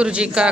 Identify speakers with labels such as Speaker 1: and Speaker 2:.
Speaker 1: ਵਾਹਿਗੁਰੂ ਜੀ ਕਾ